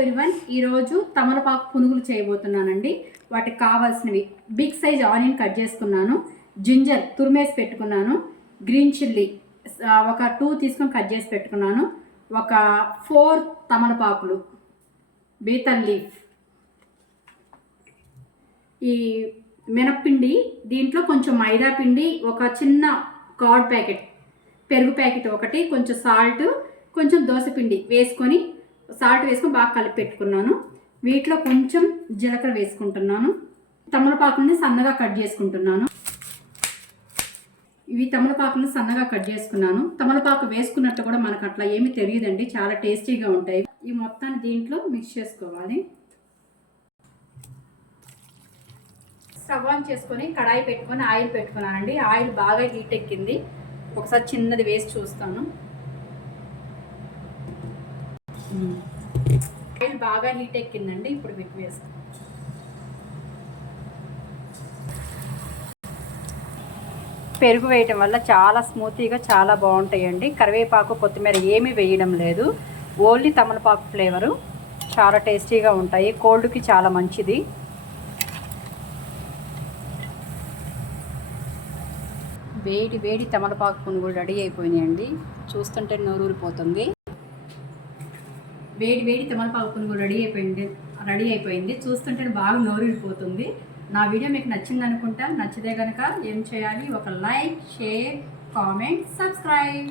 Everyone, ఈరోజు తమలపాకు పునుగులు చేయబోతున్నానండి. వాటికి కావాల్సినవి బిగ్ సైజ్ ఆనియన్ కట్ చేసుకున్నాను, జింజర్ తురిమేసి పెట్టుకున్నాను, గ్రీన్ చిల్లీ ఒక 2 తీసుకొని కట్ చేసి పెట్టుకున్నాను, ఒక 4 తమలపాకులు, బీతల్ లీఫ్, ఈ మినప్పిండి, దీంట్లో కొంచెం మైదా పిండి, ఒక చిన్న కార్డ్ ప్యాకెట్, పెరుగు ప్యాకెట్ ఒకటి, కొంచెం సాల్ట్, కొంచెం దోసపిండి వేసుకొని బాగా కలిపి పెట్టుకున్నాను. వీటిలో కొంచెం జీలకర్ర వేసుకుంటున్నాను. తమలపాకుల్ని సన్నగా కట్ చేసుకుంటున్నాను. ఇవి తమలపాకులను సన్నగా కట్ చేసుకున్నాను. తమలపాకు వేసుకున్నట్టు కూడా మనకు అట్లా ఏమీ తెలియదండి, చాలా టేస్టీగా ఉంటాయి. ఈ మొత్తాన్ని దీంట్లో మిక్స్ చేసుకోవాలి. స్టవ్ ఆన్ చేసుకొని కడాయి పెట్టుకొని ఆయిల్ పెట్టుకున్నానండి. ఆయిల్ బాగా హీట్ ఎక్కింది. ఒకసారి చిన్నది వేసి చూస్తాను. ఆయిల్ బాగా హీట్ ఎక్కిందండి. ఇప్పుడు వీటి వేసుకో. పెరుగు వేయటం వల్ల చాలా స్మూతీగా చాలా బాగుంటాయండి. కరివేపాకు కొత్తిమీర ఏమీ వేయడం లేదు, ఓన్లీ తమలపాకు ఫ్లేవరు. చాలా టేస్టీగా ఉంటాయి, కోల్డ్కి చాలా మంచిది. వేడి వేడి తమలపాకు పునుగులు రెడీ అయిపోయినాయండి. చూస్తుంటే నోరూరిపోతుంది. వేడి వేడి తమలపాకు పునుగులు రెడీ అయిపోయింది. చూస్తుంటే బాగా నోరూరిపోతుంది. నా వీడియో మీకు నచ్చింది అనుకుంటా. నచ్చితే కనుక ఏం చేయాలి? ఒక లైక్, షేర్, కామెంట్, సబ్స్క్రైబ్.